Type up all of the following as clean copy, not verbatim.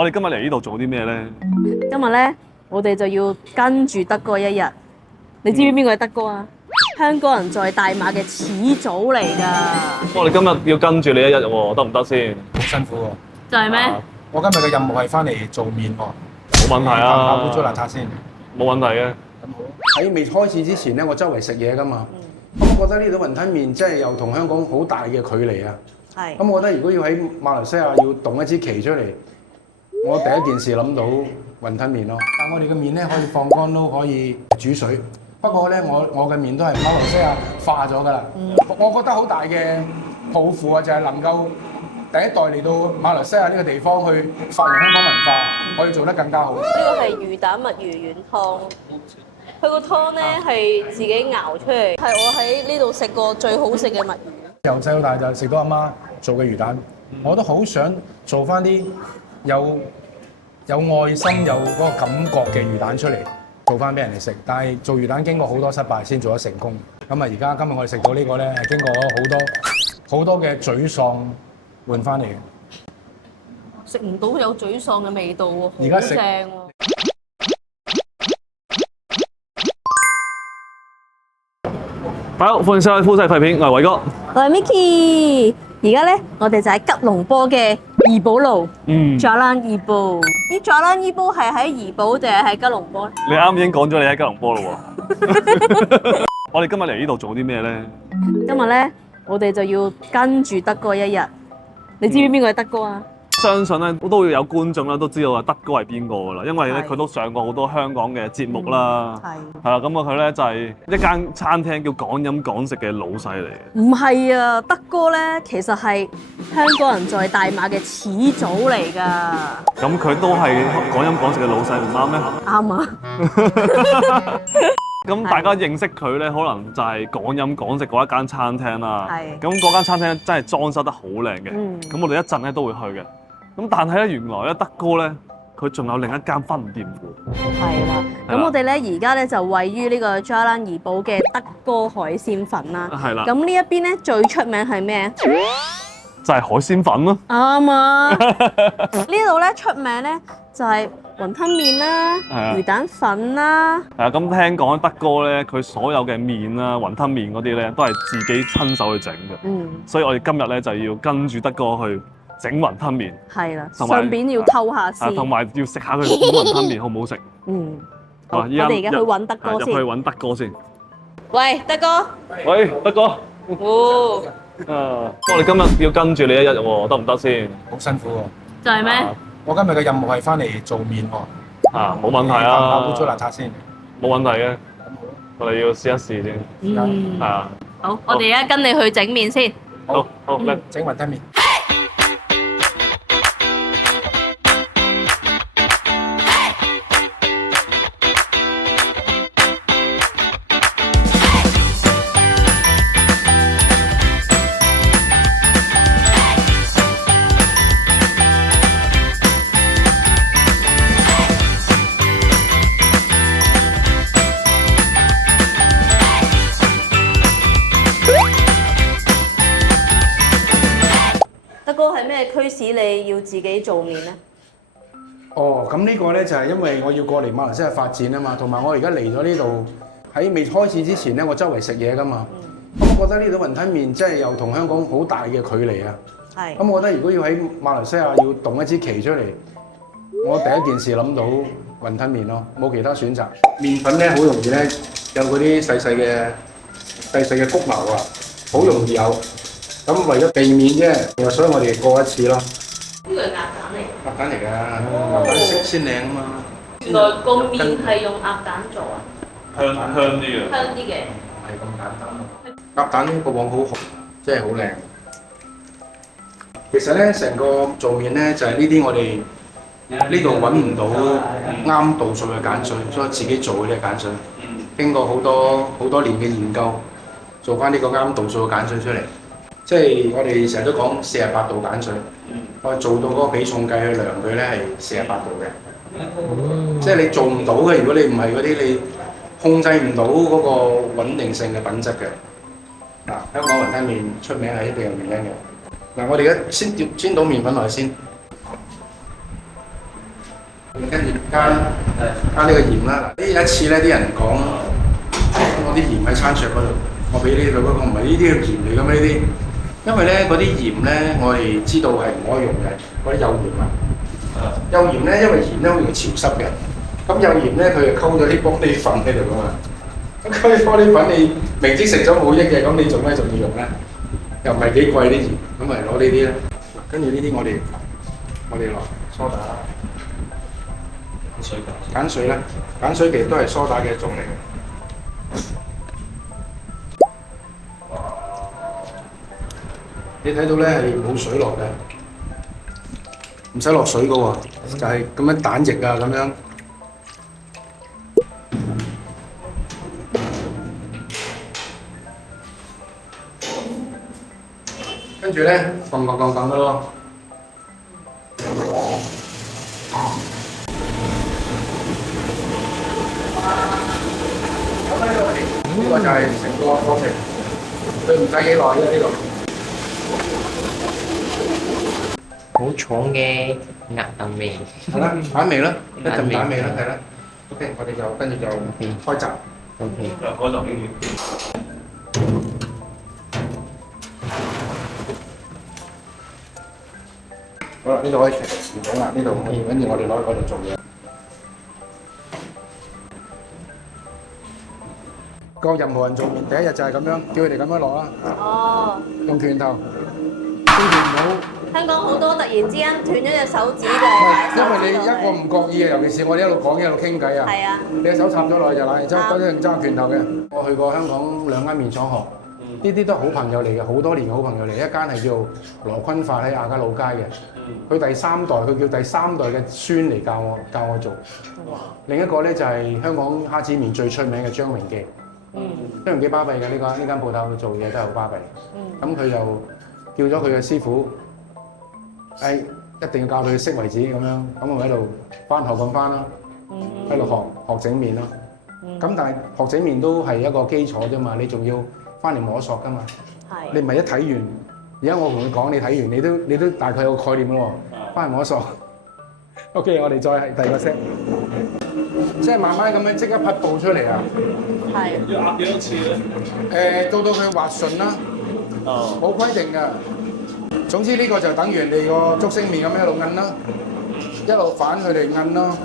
我哋今日嚟呢度做啲咩咧？今日咧，我哋就要跟住德哥一日。你知唔知邊個係德哥啊？香港人在大馬嘅始祖嚟㗎。我哋今日要跟住你一日喎，得唔得先？好辛苦喎！就係咩？我今日嘅任務係翻嚟做面喎，冇問題啊，污糟邋遢先。冇問題嘅。喺未開始之前咧，我周圍食嘢噶嘛，咁我覺得呢度雲吞麵真係又同香港好大嘅距離啊。係。咁我覺得如果要喺馬來西亞要動一支旗出嚟，我第一件事諗到雲吞麵咯。但我哋嘅麵咧可以放乾撈，可以煮水。不過咧，我嘅麵都係馬來西亞化咗㗎啦。我覺得好大嘅抱負啊，就係能夠第一代嚟到馬來西亞呢個地方去發揚香港文化，可以做得更加好。呢個係魚蛋墨魚丸湯。佢個湯咧係自己熬出嚟，係我喺呢度食過最好食嘅墨魚。由細到大就食到阿媽做嘅魚蛋，我都好想做翻啲有愛心、有嗰個感覺嘅魚蛋出嚟，做翻俾人哋食。但係做魚蛋經過好多失敗先做得成功。咁啊，而家今日我哋食到呢個咧，係經過咗好多嘅沮喪換翻嚟嘅。食唔到有沮喪嘅味道喎，而家食好正喎！大家好，歡迎收睇夫妻肺片，我係偉哥。我係 Micky，而家咧我哋就喺吉隆坡嘅怡保路，Jalan Ibu。啲 Jalan Ibu係喺怡保定係喺吉隆坡咧？你啱已經講咗你喺吉隆坡咯喎。我哋今日嚟呢度做啲咩咧？今日咧我哋就要跟住德哥一日。你知唔知邊個係德哥啊？相信咧都會有觀眾啦，都知道啊德哥係邊個㗎啦，因為咧係佢都上過好多香港嘅節目啦。係。係啦，咁啊佢咧就係一間餐廳叫港飲港食嘅老細嚟嘅。唔係啊，德哥咧其實係香港人在大馬嘅始祖嚟㗎。咁佢都係港飲港食嘅老細，唔啱咩？啱啊！咁大家認識佢咧，可能就係港飲港食嗰一間餐廳啦。係咁嗰間餐廳真係裝修得好靚嘅。咁我哋一陣咧都會去嘅。咁但係咧，原來咧德哥咧，佢仲有另一間分店喎。係啦，咁我哋咧而家咧就位於呢個 Jalan Ibu嘅德哥海鮮粉啦。係啦，咁呢一邊咧最出名係咩？就係海鮮粉咯。啱啊！呢度咧出名咧就係雲吞麵啦、啊魚蛋粉啦。係啊，咁聽講德哥咧，佢所有嘅麵啦、雲吞麵嗰啲咧，都係自己親手去整嘅。所以我哋今日咧就要跟住德哥去整雲吞麵。係啦，同埋順便要偷下先。同埋要食下佢碗雲吞麵好唔好食？好，我哋而家去揾德哥先。入去揾德哥先。喂，德哥。喂，德哥。哦。我哋今日要跟住你一日喎，得唔得先？好辛苦喎！就係咩？我今日嘅任務係翻嚟做面喎，冇問題啊。污糟邋遢先。冇問題嘅。我哋要試一試先。係啊。好，我哋而家跟你去整麵先。好，整雲吞麵。德哥係咩驅使你要自己做麵咧？哦，咁呢個咧就係因為我要過嚟馬來西亞發展啊嘛，同埋我而家嚟咗呢度，喺未開始之前咧，我周圍食嘢噶嘛，咁我覺得呢度雲吞麵真係又同香港好大嘅距離啊。係。咁我覺得如果要喺馬來西亞要動一支旗出嚟，我第一件事諗到雲吞麵咯，冇其他選擇。麵粉咧好容易咧有嗰啲細細嘅谷瘤啊，好容易有。咁為咗避免啫，所以我哋過一次咯。呢個係鴨蛋嚟。鴨蛋嚟㗎，鴨蛋色鮮靚啊嘛。原來個麵係用鴨蛋做啊？香啲嘅。香啲嘅。唔係咁簡單。鴨蛋個黃好紅，真係好靚。其實咧，成個做麵咧就係呢啲我哋呢度揾唔到啱度數嘅鹼水，所以自己做嘅呢個鹼水。經過好多年嘅研究，做翻呢個啱度數嘅鹼水出嚟。即係我哋成日都講48度鹼水，我做到嗰個比重計去量佢咧係48度嘅。即係你做唔到嘅，如果你唔係嗰啲你控制唔到嗰個穩定性嘅品質嘅。嗱，香港雲吞麵出名係一定有原因嘅。嗱，我哋而家先倒麵粉落去先。跟住加呢個鹽啦。嗱，呢有一次咧，啲人講我啲鹽喺餐桌嗰度，我俾呢度嗰個唔係呢啲係鹽嚟嘅咩？呢啲，因為咧嗰啲鹽咧，我哋知道係唔可以用嘅，嗰啲幼鹽啊。幼鹽咧，因為鹽咧好容易潮濕嘅，咁幼鹽咧佢就溝咗啲玻璃粉喺度噶嘛。咁溝啲玻璃粉你明知食咗冇益嘅，咁你做咩仲要用咧？又唔係幾貴啲鹽，咁咪攞呢啲啦。跟住呢啲我哋落梳打啦。鹼水咧，鹼水其實都係梳打嘅一種嚟嘅。你睇到咧係冇水落嘅，唔使落水嘅喎，就係咁樣蛋液啊咁樣。跟住咧，降嘅咯。呢個就係成個過程，佢唔使幾耐啫呢度。好重嘅鴨蛋味。係啦，蛋味啦，一陣蛋味啦，係啦。OK， 我哋就跟住就開閘。OK。開閘經驗。好啦，呢度可以完整啦，呢度可以，跟住我哋攞去嗰度做嘢。個任何人做麵第一日就係咁樣，叫佢哋咁樣落啦。哦，用拳頭，千祈唔好。香港好多突然之間斷咗隻手指嘅，因為你一個唔覺意啊，尤其是我哋一路講一路傾偈啊。係啊。你隻手插咗落去就嗱，然之後一定揸拳頭嘅。我去過香港2間麵廠學。呢啲都係好朋友嚟嘅，好多年嘅好朋友嚟。一間係叫羅坤發喺亞皆老街嘅，佢第3代，佢叫第3代嘅孫嚟教我做。另一個咧就係香港蝦子麵最出名嘅張榮記。張榮記巴閉嘅呢間鋪頭做嘢都係好巴閉。咁佢又叫咗佢嘅師傅，一定要教佢識為止咁樣。咁我喺度翻學咁翻啦，喺度學整麵咯。咁但係學整麵都係一個基礎啫嘛，你仲要翻嚟摸索噶嘛。你唔係一睇完，而家我同佢講，你睇完你都大概有個概念咯喎，翻嚟摸索。OK， 我哋再係第二個 set， 即係慢慢咁樣即刻匹布出嚟啊。係。要壓幾多次咧？到佢滑順啦。冇規定㗎。總之呢個就等於人哋個竹升麵咁一路韌啦，一路反佢哋韌咯。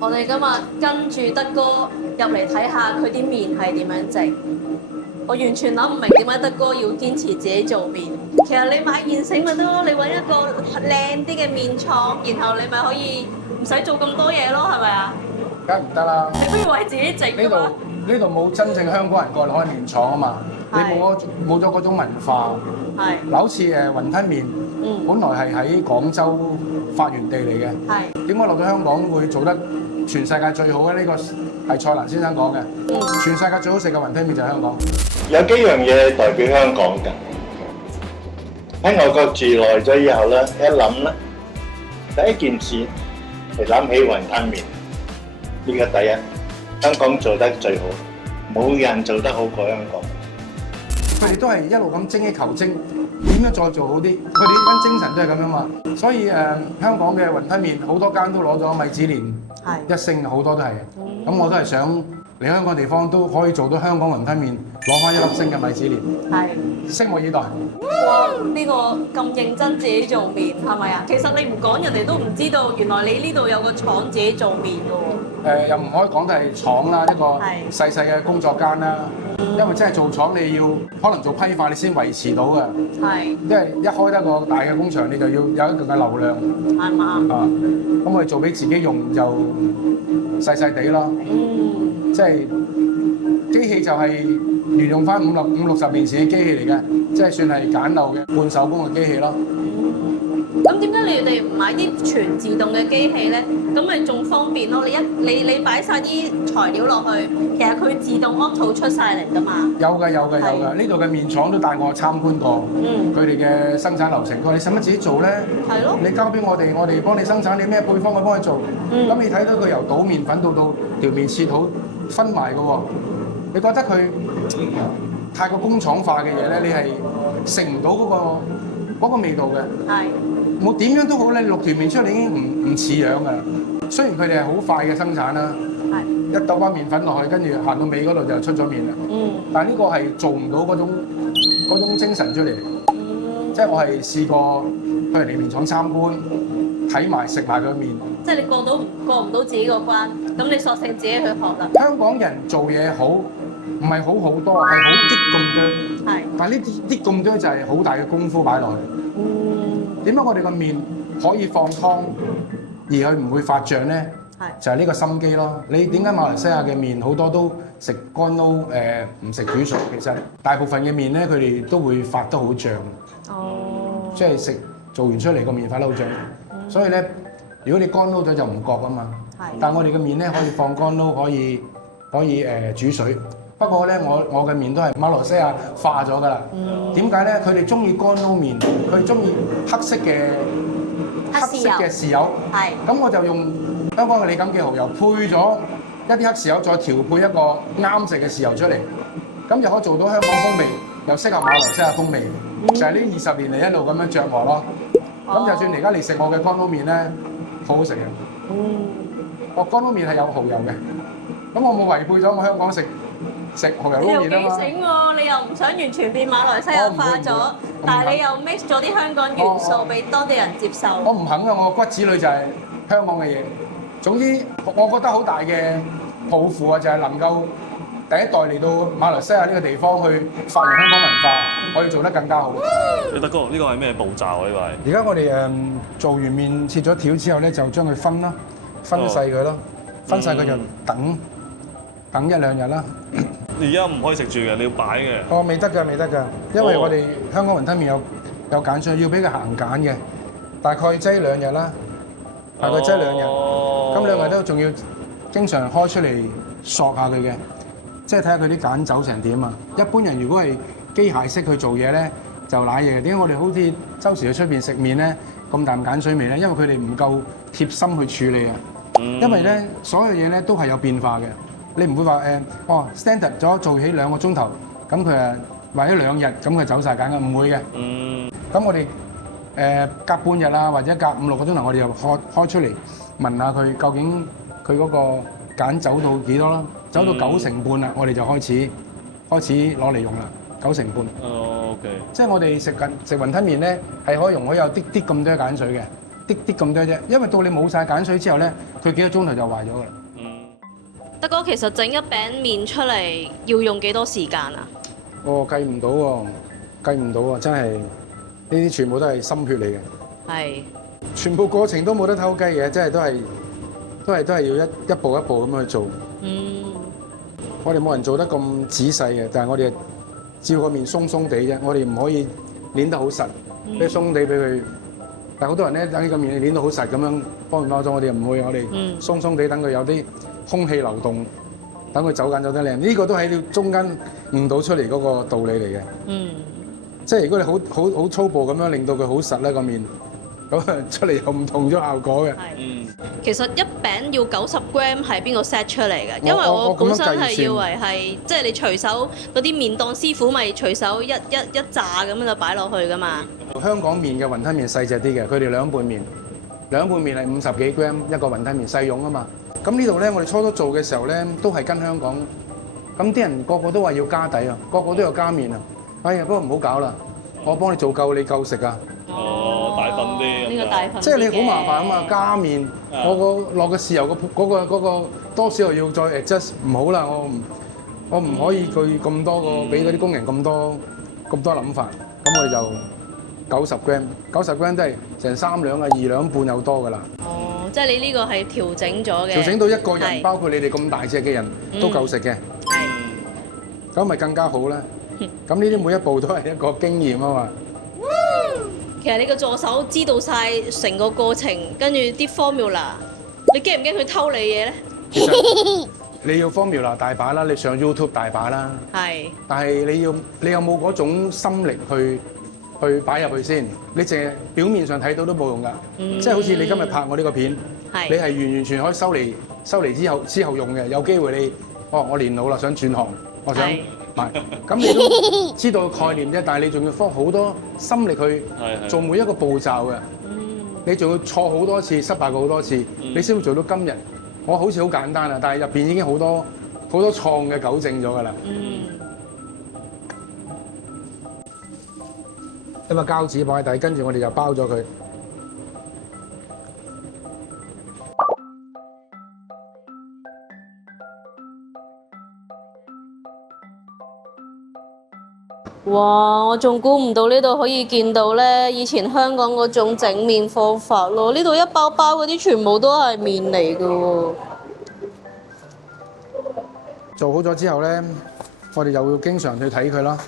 我哋今日跟住德哥入嚟睇下佢啲麵係點樣整。我完全諗唔明點解德哥要堅持自己做麵。其實你買現成咪得咯，你揾一個靚啲嘅麵廠，然後你咪可以唔使做咁多嘢咯，係咪啊？梗係唔得啦！你不如為自己整㗎嘛。呢度冇真正香港人過嚟開麵廠啊嘛，你冇咗嗰種文化。係。嗱，好似雲吞麵，本來係喺廣州發源地嚟嘅。係。點解落到香港會做得全世界最好咧？呢個係蔡瀾先生講嘅。全世界最好食嘅雲吞麵就係香港。有幾樣嘢代表香港㗎。喺外國住耐咗以後咧，一諗咧，第一件事係諗起雲吞麵。呢個第一，香港做得最好，冇人做得好過香港。佢哋都係一路咁精益求精，點樣再做好啲？佢哋呢班精神都係咁樣嘛。所以香港嘅雲吞麵好多間都攞咗米芝蓮1星，好多都係。咁我都係想嚟香港地方都可以做到香港雲吞麵攞翻1粒星嘅米芝蓮。係，拭目以待。哇！呢個咁認真自己做麵係咪啊？其實你唔講，人哋都唔知道，原來你呢度有個廠自己做麵㗎喎。又唔可以講得係廠啦，一個細細嘅工作間啦。因為真係做廠，你要可能做批發，你先維持到嘅。係。因為一開得個大嘅工場，你就要有一定嘅流量。啱唔啱？啊，咁我哋做俾自己用就細細地咯。即係機器就係沿用翻50-60年前嘅機器嚟嘅，即係算係簡陋嘅半手工嘅機器咯。咁點解你哋唔買啲全自動嘅機器咧？咁咪仲方便咯！你擺晒啲材料落去，其實佢自動 auto 出晒嚟㗎嘛。有㗎。呢度嘅麵廠都帶我參觀過，佢哋嘅生產流程。佢話你使乜自己做咧？係咯。你交俾我哋，我哋幫你生產，你咩配方我幫你做。咁你睇到佢由倒麵粉到條麵切好分埋㗎喎，你覺得佢太過工廠化嘅嘢咧，你係食唔到嗰個味道嘅。係。冇點樣都好咧，你6條麵出嚟已經唔似樣㗎啦。雖然佢哋係好快嘅生產啦，一倒包麵粉落去，跟住行到尾嗰度就出咗麵啦。但係呢個係做唔到嗰種精神出嚟。即係我係試過去人哋麵廠參觀，睇埋食埋個麵。即係你過唔到自己個關，咁你索性自己去學啦。香港人做嘢好，唔係好多，係好啲咁多。係。但係呢啲咁多就係好大嘅功夫擺落去。點解我哋個麵可以放湯，而佢唔會發脹咧？就係呢個心機咯。你點解馬來西亞嘅麵好多都食乾撈唔食煮熟？其實大部分嘅麵咧，佢哋都會發得好脹。即係做完出嚟個麵發得好脹。所以咧，如果你乾撈咗就唔覺啊嘛。但係我哋嘅麵咧可以放乾撈，可以煮水。不過咧，我嘅麵都係馬來西亞化咗㗎啦。點解咧？佢哋中意乾撈麵，佢哋中意黑色嘅豉油。係。咁我就用香港嘅李錦記蠔油配咗一啲黑豉油，再調配一個啱食嘅豉油出嚟，咁就可以做到香港風味，又適合馬來西亞風味。就係呢20年嚟一路咁樣琢磨咯。咁就算而家你食我嘅乾撈麵咧，好好食嘅。我乾撈麵係有蠔油嘅，咁我冇違背咗我香港食蠔油撈麵啊嘛。你又幾醒喎？你又唔想完全變馬來西亞化咗，但係你又 mix 咗啲香港元素俾當地人接受。我唔肯啊！我骨子裏就係香港嘅嘢。總之，我覺得好大嘅抱負啊，就係能夠第一代嚟到馬來西亞呢個地方去發揚香港文化，我要做得更加好。德哥，呢個係咩步驟啊？呢個係？而家我哋做完麵切咗條之後咧，就將佢分細佢咯，分細佢就等1-2日啦。你而家唔可以食住嘅，你要擺嘅。哦，未得㗎，因為我哋香港雲吞麵有鹼水，要俾佢行鹼嘅，大概擠2日啦，大概擠2日。咁2日都仲要經常開出嚟索下佢嘅，即係睇下佢啲鹼走成點啊！一般人如果係機械式去做嘢咧，就瀨嘢。點解我哋好似周時去出邊食麵咧咁淡鹼水味咧？因為佢哋唔夠貼心去處理啊。因為咧所有嘢咧都係有變化嘅，你唔會話standard 咗做起2個鐘頭，咁佢或者2日咁佢走晒鹼嘅，唔會嘅。咁我哋隔半日啊，或者隔5-6個鐘頭，我哋又開出嚟聞下佢究竟佢嗰個鹼走到幾多啦？走到9成半啦，我哋就開始攞嚟用啦，9成半。OK。即係我哋食雲吞麵咧，係可以容許有啲咁多鹼水嘅，啲咁多啫。因為到你冇晒鹼水之後咧，佢幾個鐘頭就壞咗㗎啦。德哥，其實整一餅麵出嚟要用幾多時間啊？計唔到喎，真係呢啲全部都係心血嚟嘅。係。全部過程都冇得偷雞嘅，即係都係要一步一步咁去做。我哋冇人做得咁仔細嘅，但係我哋照個麵鬆鬆地啫，我哋唔可以捏得好實，俾鬆地俾佢。但係好多人咧等呢個麵捏到好實咁樣包咗，我哋唔會，我哋鬆鬆地等佢有啲空氣流動，等佢走緊走得靚。呢個都喺你中間誤導出嚟嗰個道理嚟嘅。即係如果你好粗暴咁樣令到佢好實咧個麵，咁出嚟又唔同咗效果嘅。其實一餅要90 gram 係邊個 set 出嚟嘅？因為我本身係以為係即係你隨手嗰啲麵檔師傅咪隨手一紮咁就擺落去㗎嘛。香港麵嘅雲吞麵細隻啲嘅，佢哋兩半麵係50幾 gram 一個雲吞麵細蓉啊嘛。咁呢度咧，我哋初初做嘅時候咧，都係跟香港。咁啲人個個都話要加底啊，個個都有加麵啊。哎呀，不過唔好搞啦，我幫你做夠，你夠食啊。大份啲。呢個大份。即係你好麻煩啊嘛，加麵，我落個豉油嗰個多少又要再 adjust， 唔好啦，我唔可以佢咁多個俾嗰啲工人咁多諗法，咁我哋就90 gram，90 gram 都係成3兩啊，2兩半有多噶啦。即係你呢個係調整咗嘅。調整到一個人，包括你哋咁大隻嘅人都夠食嘅。係。咁咪更加好啦。咁呢啲每一步都係一個經驗啊嘛。其實你個助手知道晒成個過程，跟住啲 formula，你驚唔驚佢偷你嘢咧？其實你要 formula 大把啦，你上 YouTube 大把啦。係。但係你有冇嗰種心力去擺入去先？你淨係表面上睇到都冇用㗎。即係好似你今日拍我呢個片，你係完完全可以收嚟之後用嘅。有機會我練腦啦，想轉行，我想賣。咁你都知道概念啫，但係你仲要花好多心力去做每一個步驟嘅。你仲要錯好多次，失敗過好多次，你先會做到今日。我好似好簡單啊，但係入邊已經好多創嘅糾正咗㗎啦。咁啊膠紙擺喺底，跟住我哋就包咗佢。哇！我仲估唔到呢度可以見到咧，以前香港嗰種整麵方法咯。呢度一包包嗰啲全部都係麵嚟㗎喎。做好咗之後咧，我哋又要經常去睇佢啦。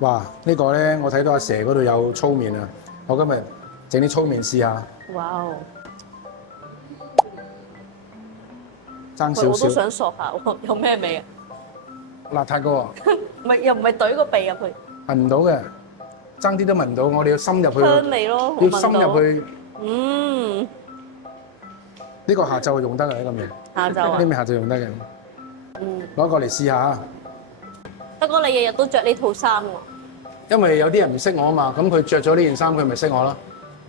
哇！呢個咧，我睇到阿蛇嗰度有粗麵啊，我今日整啲粗麵試下。哇哦！爭少我都少，想索下喎，有咩味啊？邋遢嘅喎，唔係又唔係懟個鼻入去，聞唔到嘅，爭啲都聞唔到，我哋要深入去，香味咯，要深入去。嗯，呢個下晝用得嘅呢個麵，下晝啊呢，麵下晝用得嘅。嗯，攞過嚟試下啊！德哥你日日都着呢套衫喎，因為有啲人唔識我啊嘛，咁佢着咗呢件衫，佢咪識我咯。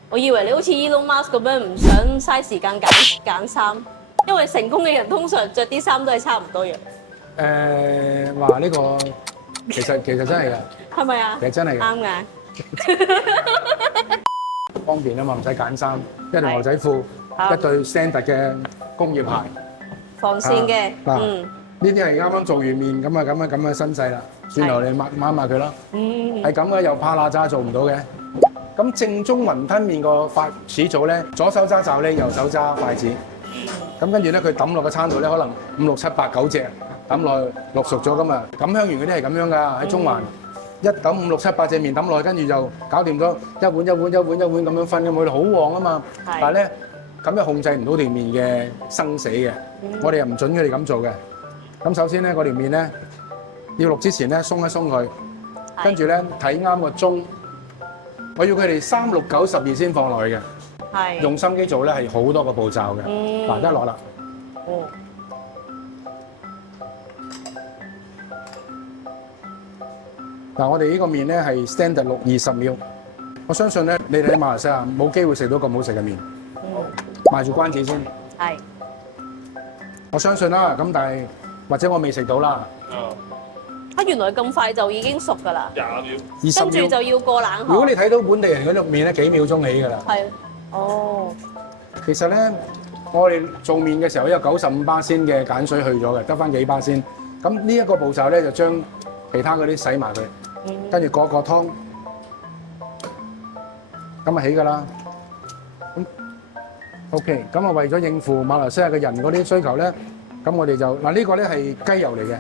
我以為你好似 Elon Musk 咁樣唔想嘥時間揀衫，因為成功嘅人通常着啲衫都係差唔多樣，話呢個其實真係㗎，係咪啊？其實真係㗎，啱嘅，方便啊嘛，唔使揀衫，一條牛仔褲，一對 standard 嘅工業鞋。防線嘅，嗱嗯呢啲係啱啱做完面咁嘅身世啦，轉頭你抹佢啦。嗯，係咁嘅，又怕辣渣做唔到嘅。咁正宗雲吞麵個法始祖咧，左手揸罩咧，右手揸筷子。咁跟住咧，佢抌落個餐度咧，可能5、6、7、8、9隻抌落去，淥熟咗咁啊。錦香園嗰啲係咁樣㗎，喺中環一抌5、6、7、8隻麵抌落去，跟住就搞掂咗一碗咁樣分咁，佢哋好旺啊嘛。但係咧咁樣控制唔到條麵嘅生死嘅，我哋又唔準佢哋咁做嘅。咁首先咧，嗰條麵咧要淥之前咧鬆一鬆佢，跟住咧睇啱個鐘，我要佢哋3、6、9、12先放落去嘅。係，用心機做咧係好多個步驟嘅。嗱，一落啦。哦，嗱，我哋呢個麵咧係 standard 6、20秒。我相信咧，你哋喺馬來西亞冇機會食到咁好食嘅麵。賣住關子先。係，我相信啦，咁但係或者我未食到啦。啊原來咁快就已經熟㗎啦， 20秒。20跟住秒。就要過冷河。如果你睇到本地人嗰啲麵咧，幾秒鐘起㗎啦。係，哦，其實咧，我哋做麵嘅時候有95%嘅鹼水去咗嘅，得翻幾巴先。咁呢一個步驟咧，就將其他嗰啲洗埋佢，跟住過個湯，咁啊起㗎啦。咁 OK，咁啊為咗應付馬來西亞嘅人嗰啲需求咧，咁我哋就嗱呢個咧係雞油嚟嘅，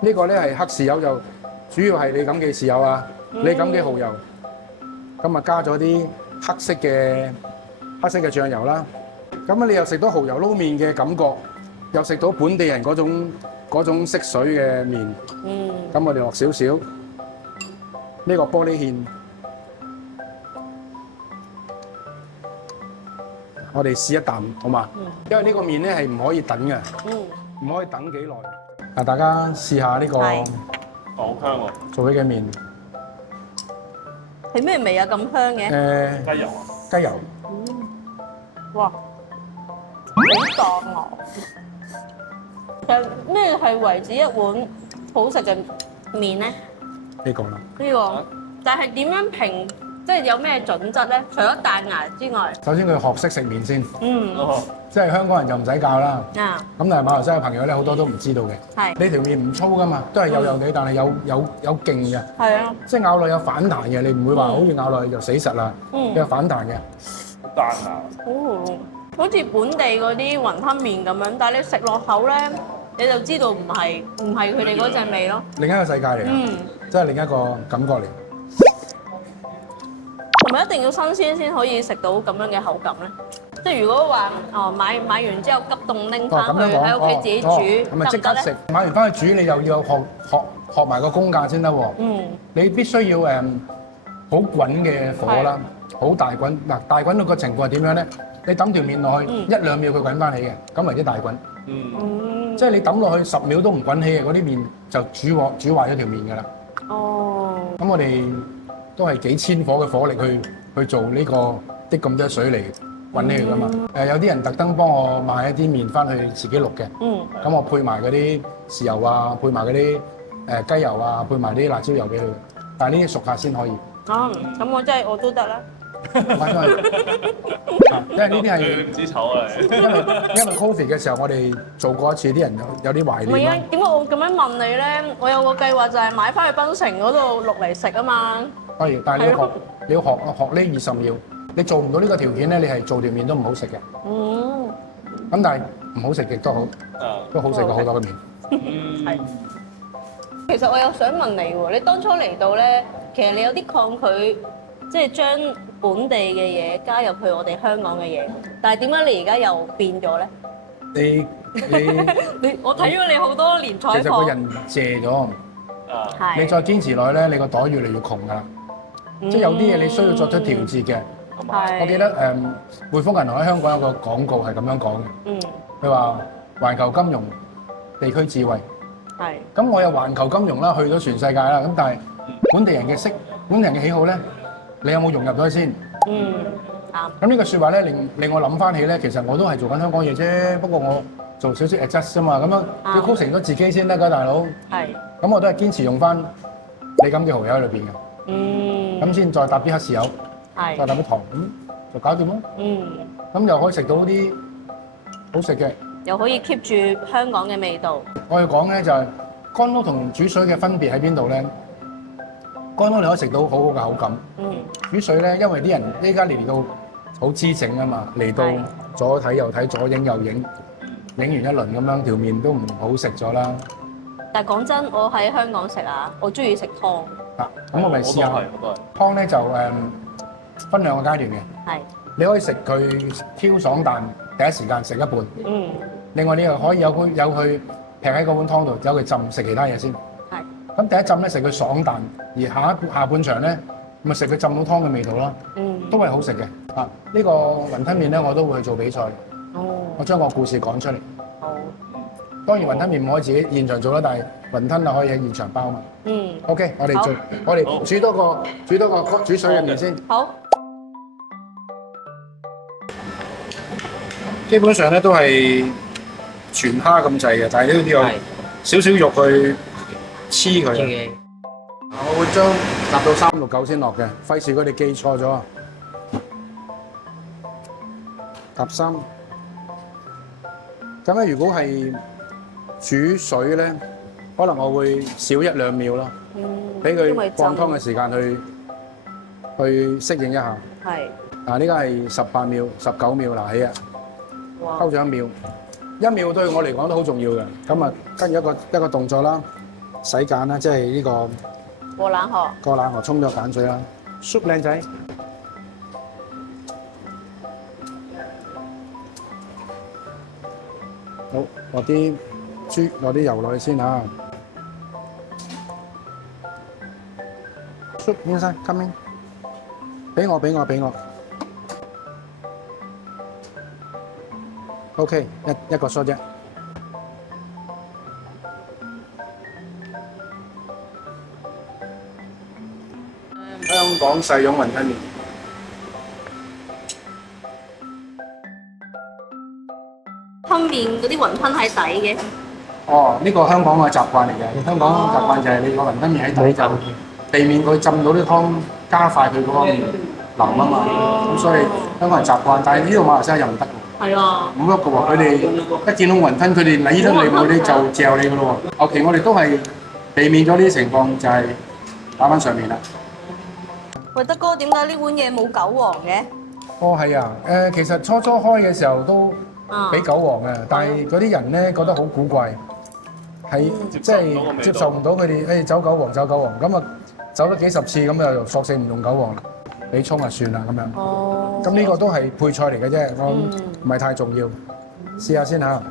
呢個咧係黑豉油，就主要係李錦記豉油啊，李錦記蠔油，咁啊加咗啲黑色嘅醬油啦，咁啊你又食到蠔油撈麵嘅感覺，又食到本地人嗰種色水嘅麵，咁我哋落少少呢個玻璃芡，我哋試一啖好嘛？因為呢個麵咧係唔可以等嘅，唔可以等幾耐。嗱，大家試下呢個係好香喎，做起嘅麵，係咩味啊？咁香嘅？雞油啊！雞油。哇，好檔啊！其實咩係為止一碗好食嘅麵咧？呢個啦，呢個，但係點樣評？即係有咩準則咧？除咗彈牙之外，首先佢學識食麵先，哦，即係香港人就唔使教啦。啊，咁但係馬來西亞朋友咧好多都唔知道嘅。係呢條麵唔粗噶嘛，都係幼幼地，但係有勁嘅，係啊，即係咬落有反彈嘅，你唔會話好似咬落去就死實啦，有反彈嘅。彈牙。好似本地嗰啲雲吞麵咁樣，但係你食落口咧，你就知道唔係佢哋嗰陣味咯。另一個世界嚟嘅，真係另一個感覺嚟。係咪一定要新鮮先可以食到咁樣嘅口感咧？即係如果話買完之後急凍拎翻去喺屋企自己煮，係咪即刻食？買完翻去煮，你又要學埋個工價先得喎。你必須要好滾嘅火啦，好大滾。嗱，大滾到個情況係點樣咧？你抌條麵落去1、2秒佢滾翻起嘅，咁為之大滾。即係你抌落去10秒都唔滾起嘅嗰啲麵就煮壞咗條麵㗎啦。哦，咁我哋都係幾千火嘅火力去去做呢個啲咁多水嚟滾起嚟噶嘛。有啲人特登幫我買一啲麵翻去自己淥嘅。咁我配埋嗰啲豉油啊，配埋嗰啲雞油啊，配埋啲辣椒油俾佢。但係呢啲熟下先可以。咁我都得啦。因為呢啲係唔知醜啊你。因為 Covid 嘅時候，我哋做過一次，啲人有啲懷唔係啊念咯。，點解我咁樣問你咧？我有個計劃就係買翻去檳城嗰度淥嚟食啊嘛。可以，但係你要學呢20秒。你做唔到呢個條件咧，你係做條麵都唔好食嘅。咁但係唔好食極都好，都好食過好多嘅麵。係。其實我又想問你喎，你當初嚟到咧，其實你有啲抗拒，即係將本地嘅嘢加入去我哋香港嘅嘢，但係點解你而家又變咗咧？我睇咗你好多年採訪，其實個人謝咗，你再堅持落去咧，你個袋越嚟越窮㗎啦。即係有啲嘢你需要作出調節嘅。我記得匯豐銀行喺香港有個廣告係咁樣講嘅。佢話環球金融地區智慧。咁我有環球金融啦，去咗全世界啦。咁但係本地人嘅喜好咧，你有冇融入咗先？咁呢個説話咧，令我諗翻起咧，其實我都係做緊香港嘢啫，不過我做少少 adjust 啫嘛。咁樣要構成咗自己先得㗎，大佬。咁我都係堅持用翻你咁嘅蠔油喺裏邊嘅。咁先再搭啲黑豉油，再搭啲糖，就搞掂咯。咁又可以食到啲好食嘅，又可以 keep 住香港嘅味道。我要講咧就係乾撈同煮水嘅分別喺邊度咧？乾撈你可以食到好好嘅口感。煮水咧，因為啲人依家嚟到好姿整啊嘛，嚟到左睇右睇，左影右影，影完一輪咁樣，條麵都唔好食咗啦。但係講真，我喺香港食啊，我中意食湯。咁我咪試下湯咧就分兩個階段嘅。你可以食佢挑爽啖，第一時間食一半。另外你又可以有佢劈喺嗰碗湯度，有佢浸食其他嘢先。咁第一浸咧食佢爽啖，而下半場咧咪食佢浸到湯嘅味道咯。都係好食嘅。呢個雲吞麵咧我都會去做比賽。我將個故事講出嚟。當然雲吞麵唔可以自己現場做啦，但係雲吞啊可以喺現場包嘛。OK， 我哋煮多個煮水嘅麵先。好。基本上咧都係全蝦咁滯嘅，但係呢啲有少少肉去黐佢。我會將搭到369先落嘅，費事佢哋記錯咗。搭3。咁咧如果係煮水咧，可能我會少1-2秒咯，俾佢放湯嘅時間去適應一下。呢個係18秒、19秒嗱起啊，溝咗1秒對我嚟講都好重要嘅。咁啊，跟住一個動作啦，洗鹼啦，即係呢個過冷河沖咗鹼水啦，叔靚仔。好，落啲油落去先嚇。叔先生，come in，俾我。OK，一個叔啫。香港細蓉雲吞麵。吞麵嗰啲雲吞喺底嘅。呢個香港嘅習慣嚟嘅。香港習慣就係你個雲吞麵喺底就避免佢浸到啲湯，加快佢嗰個淋啊嘛。咁所以香港人習慣，但係呢度馬來西亞又唔得喎。唔得嘅喎，佢哋一見到雲吞，佢哋理得你冇，你就嚼你嘅咯喎。後期我哋都係避免咗呢啲情況，就係打翻上面啦。喂，德哥，點解呢碗嘢冇韭黃嘅？係啊，其實初開嘅時候都俾韭黃嘅，但係嗰啲人咧覺得好古怪，係即係接受唔到佢哋走韭黃，咁啊走咗幾十次，咁就索性唔用韭黃啦，俾葱就算啦咁樣。咁呢個都係配菜嚟嘅啫，我唔係太重要。試下先嚇。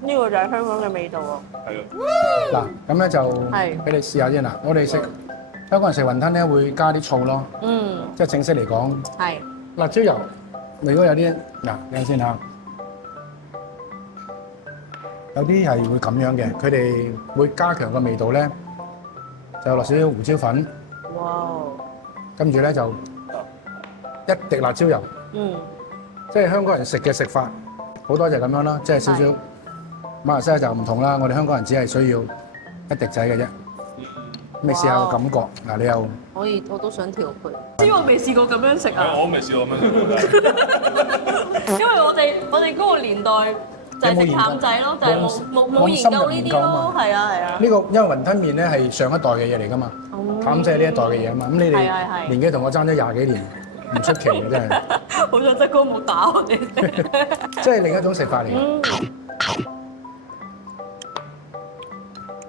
呢個就係香港嘅味道喎。嗱，咁咧就俾你試下先嗱。我哋香港人食雲吞咧會加啲醋咯。即係正式嚟講。辣椒油，如果有啲嗱，睇下先嚇。有啲係會咁樣嘅，佢哋會加強個味道咧，就落少少胡椒粉，哇！跟住咧就一滴辣椒油，嗯，即係香港人食嘅食法，好多就係咁樣啦，即係少少。馬來西亞就唔同啦，我哋香港人只係需要一滴仔嘅啫。你試下個感覺，嗱你又可以，我都想調配。因為我未試過咁樣食啊，我都未試過咁樣。因為我哋嗰個年代就係食淡仔咯，就係冇研究呢啲咯，係啊係啊。呢個因為雲吞麵咧係上一代嘅嘢嚟㗎嘛，淡仔係呢一代嘅嘢啊嘛，咁你哋年紀同我爭咗廿幾年，唔出奇嘅真係。好彩則哥冇打我哋。即係另一種食法嚟嘅。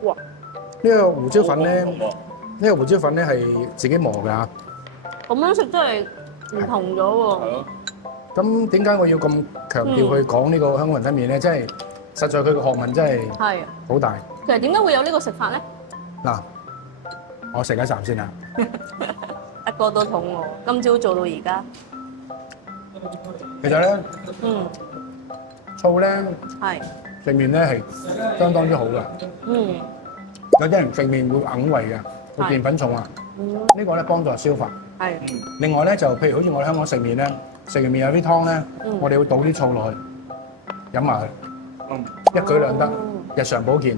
哇！呢個胡椒粉咧，係自己磨㗎嚇。咁樣食真係唔同咗喎。係咯。咁點解我要咁強調去講呢個香港雲吞麵咧？即係實在佢個學問真係好大。其實點解會有呢個食法咧？嗱，我食一啖先啦。一個都肚餓，今朝做到而家。其實咧，醋咧食麵咧係相當之好㗎。有啲人食麵會硬胃嘅，個澱粉重啊。呢個咧幫助消化。另外咧就譬如好似我哋香港食麵咧，食完麵有啲湯咧，我哋會倒啲醋落去飲埋佢，一舉兩得，日常保健，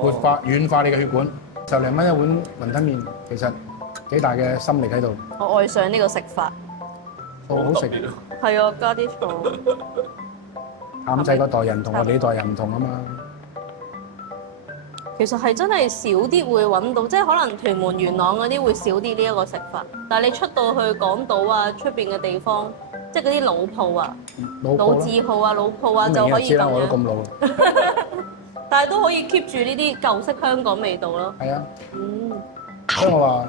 活化軟化你嘅血管。10零蚊一碗雲吞麵，其實幾大嘅心力喺度。我愛上呢個食法。好好食。係啊，加啲醋。淡仔嗰代人同我哋呢代人唔同啊嘛。其實係真係少啲會揾到，即係可能屯門元朗嗰啲會少啲呢一個食法。但係你出到去港島啊，出邊嘅地方，即係嗰啲老鋪啊、老字號啊、老鋪啊就可以咁樣。我都咁老。但係都可以 keep 住呢啲舊式香港味道咯。係啊。所以我話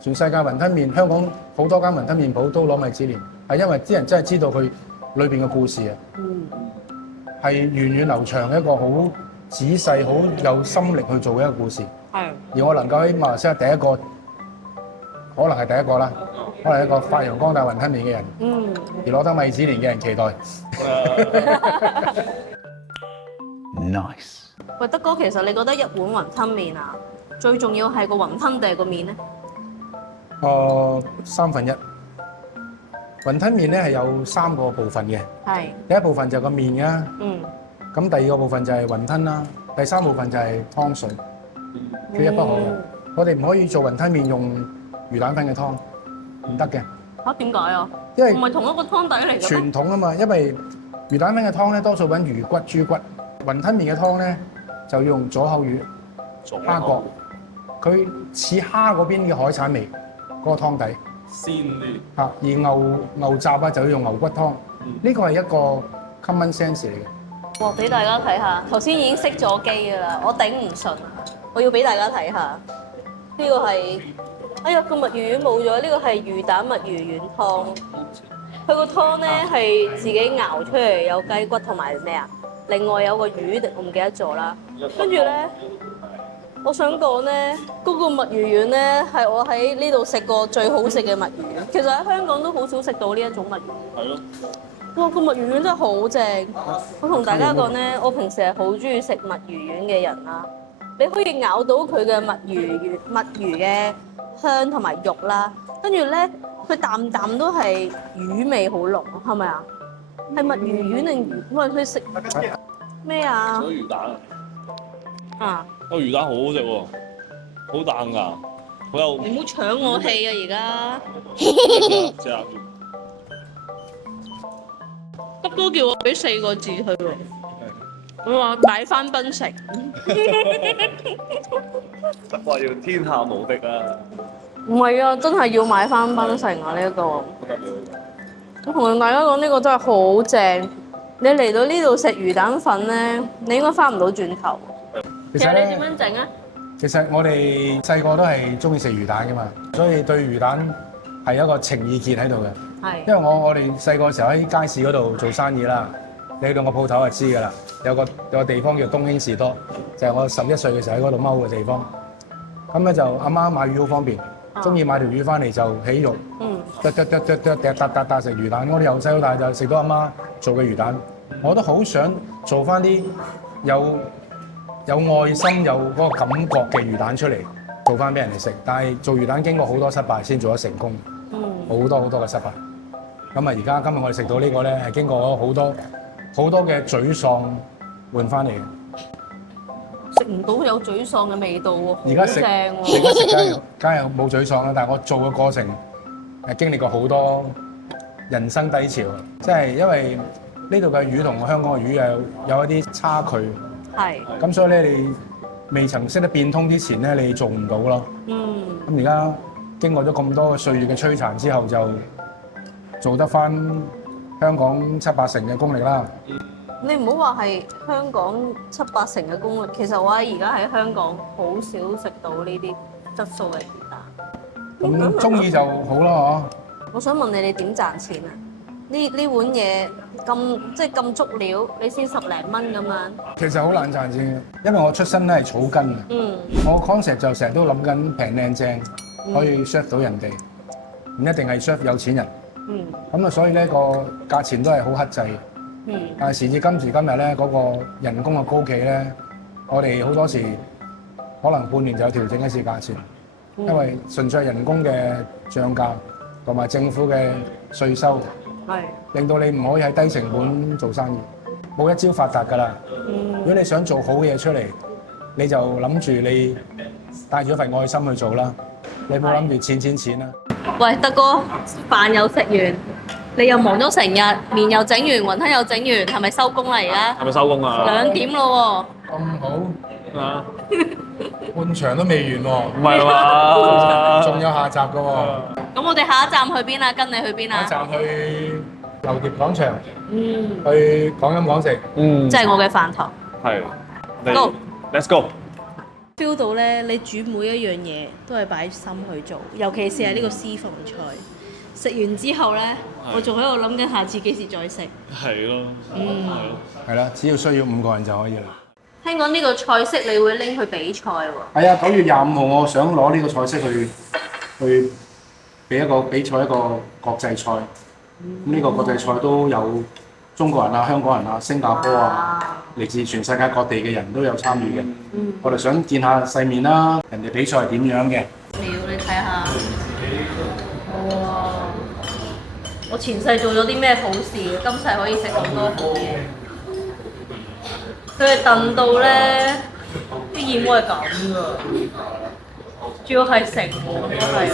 全世界雲吞麵，香港好多間雲吞麵鋪都攞米芝蓮，係因為啲人真係知道佢裏邊嘅故事啊。係源遠流長一個好仔細、好有心力去做嘅一個故事。係。而我能夠喺馬來西亞第一個，可能係第一個啦，可能係一個發揚光大雲吞麵嘅人。而攞得米芝蓮嘅人期待。Nice。喂，德哥，其實你覺得一碗雲吞麵啊，最重要係個雲吞定係個麵咧？1/3。雲吞麵咧係有3個部分嘅。係。第一部分就係個麵啦。咁第二個部分就係雲吞啦，第3部分就係湯水，缺一不可嘅。我哋唔可以做雲吞麵用魚蛋粉嘅湯，唔得嘅。嚇，點解啊？因為唔係同一個湯底嚟嘅。傳統啊嘛，因為魚蛋粉嘅湯咧多數揾魚骨、豬骨，雲吞麵嘅湯咧就要用左口魚、蝦角，佢似蝦嗰邊嘅海產味嗰個湯底。鮮啲。嚇，而牛雜啊就要用牛骨湯，呢個係一個 common sense 嚟嘅。哇！俾大家睇下，頭先已經熄咗機㗎啦，我頂唔順，我要俾大家睇下。呢個係，哎呀個墨魚丸冇咗，呢個係魚蛋墨魚丸湯。佢個湯咧係自己熬出嚟，有雞骨同埋咩啊？另外有個魚，我唔記得咗啦。跟住咧，我想講咧，嗰個墨魚丸咧係我喺呢度食過最好食嘅墨魚丸。其實喺香港都好少食到呢一種墨魚丸。係咯。哇！個墨魚丸真係好正，我同大家講咧，我平時係好中意食墨魚丸嘅人啦。你可以咬到佢嘅墨魚嘅香同埋肉啦，跟住咧佢啖啖都係魚味好濃，係咪啊？係墨魚丸定魚？喂，佢食咩啊？有魚蛋啊！個魚蛋好好食喎，好彈㗎，好有。你唔好搶我氣啊！而家。正啊！德哥叫我俾4個字佢喎，我話買翻檳城。德哥要天下無敵啊！唔係啊，真係要買翻檳城啊！呢一個，我同大家講呢個真係好正。你嚟到呢度食魚蛋粉咧，你應該翻唔到轉頭。其實你點樣整啊？其實我哋細個都係中意食魚蛋噶嘛，所以對魚蛋係一個情意結喺度嘅。因為我哋細個時候喺街市嗰度做生意啦，你去到個鋪頭就知㗎啦。有個地方叫東興士多，就係我11歲嘅時候喺嗰度踎嘅地方。咁咧就阿媽買魚好方便，中意買條魚翻嚟就起肉，剁食魚蛋。我哋由細到大就食到阿媽做嘅魚蛋，我都好想做翻啲有愛心、有嗰個感覺嘅魚蛋出嚟，做翻俾人哋食。但係做魚蛋經過好多失敗先做得成功，好多嘅失敗。咁啊，今日我哋食到呢個咧，係經過咗好多嘅沮喪換翻嚟嘅。食唔到有沮喪嘅味道喎，而家食好正喎！而家食梗係冇沮喪啦，但係我做嘅過程係經歷過好多人生低潮，即係因為呢度嘅魚同香港嘅魚有一啲差距，係。咁所以咧你未曾識得變通之前咧，你做唔到咯。咁而家經過咗咁多嘅歲月嘅摧殘之後，就做得翻香港7、8成嘅功力啦。你唔好話係香港7、8成嘅功力，其實我而家喺香港好少食到呢啲質素嘅魚蛋。咁中意就好咯，我想問你點賺錢啊？呢碗嘢咁足料，你先10零蚊咁樣。其實好難賺錢嘅，因為我出身咧係草根嘅。我 concept 就成日都諗緊平靚正，可以 serve 到人哋，唔一定係 serve 有錢人。咁啊，所以呢個價錢都係好克制。但係時至今時今日咧，嗰個人工嘅高企咧，我哋好多時可能半年就有調整一次價錢，因為純粹係人工嘅漲價同埋政府嘅稅收，令到你唔可以喺低成本做生意，冇一招發達㗎啦。如果你想做好嘢出嚟，你就諗住你帶住一份愛心去做啦，你冇諗住錢啦。喂，德哥，飯又食完。你又忙咗成日，麵又整完，雲吞又整完，係咪收工啦？而家係咪收工啊？2點咯喎。咁好啊！半場都未完喎。唔係嘛？仲有下集㗎喎。咁我哋下一站去邊啊？跟你去邊啊？下一站去流碟廣場。去講飲講食。即係我嘅飯堂。係。 Go Let's go。feel 到咧，你煮每一樣嘢都係擺心去做，尤其是係呢個私房菜。食完之後咧，我仲喺度諗緊下次幾時再食。係咯。係啦，只要需要5個人就可以啦。聽講呢個菜式你會拎去比賽喎？係啊，9月25號我想攞呢個菜式去俾一個比賽一個國際賽。咁呢個國際賽都有中國人啊、香港人啊、新加坡啊，嚟自全世界各地嘅人都有參與嘅。我哋想見下世面啦，人哋比賽係點樣嘅。你睇下。哇！我前世做咗啲咩好事，今世可以食咁多好嘢。佢哋燉到咧，啲燕窩係咁㗎，仲要係成碗都係。